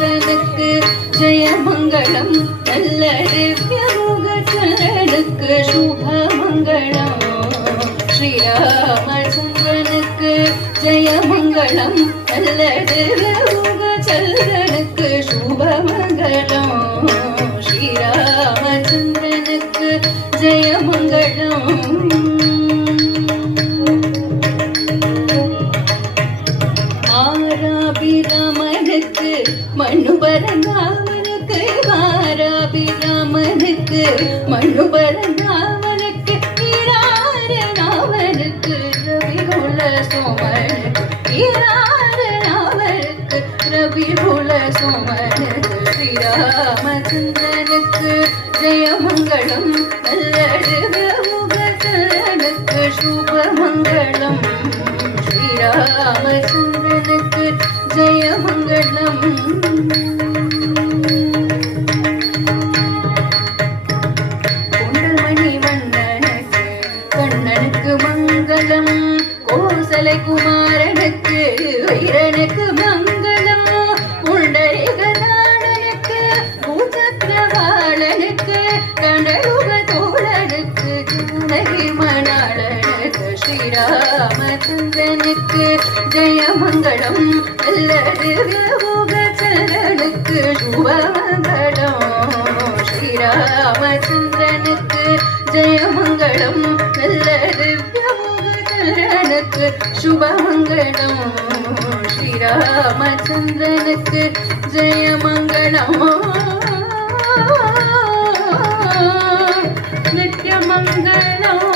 ராமச்சந்திரனுக்கு ஜெயமங்களம் நல்ல திவ்யமுக சரணனுக்கு சுபமங்களம் ஸ்ரீராமச்சந்திரனுக்கு ஜெயமங்களம் நல்ல திவ்யமுக சரணனுக்கு சுபமங்களம் ஸ்ரீராமச்சந்திரனுக்கு ஜெயமங்களம் ஆராபிராமனுக்கு மனுபரந்தாமனுக்கு ஆராபிராமனுக்கு மனுபரந்தாமனுக்கு ஈராரனாவனுக்கு ரவிகுல சோமனுக்கு ஈராரனாவனுக்கு ரவிகுல சோமனுக்கு ஸ்ரீராமச்சந்திரனுக்கு ஜெயமங்களம் நல்லது முகசனுக்கு சுபமங்களம் ஸ்ரீராமச்சந்திரனுக்கு ஜெயமங்களம் குண்டமணி வண்ணனுக்கு கண்ணனுக்கு மங்களம் கோசலை குமாரனுக்கு வீரனுக்கு மங்களம் புண்டரீகநாடனுக்கு பூச்சக்கரவாளனுக்கு கண்டருக தோழனுக்கு ஜானகி மணாளனுக்கு ஸ்ரீராமச்சந்திரனுக்கு ஜெயமங்களம் அல்லது சரணனுக்கு சுபமங்களம் ஸ்ரீராமச்சந்திரனுக்கு ஜெயமங்களம் அல்லது சரணனுக்கு சுபமங்களம் ஸ்ரீராமச்சந்திரனுக்கு ஜெயமங்களம் நித்யமங்களம்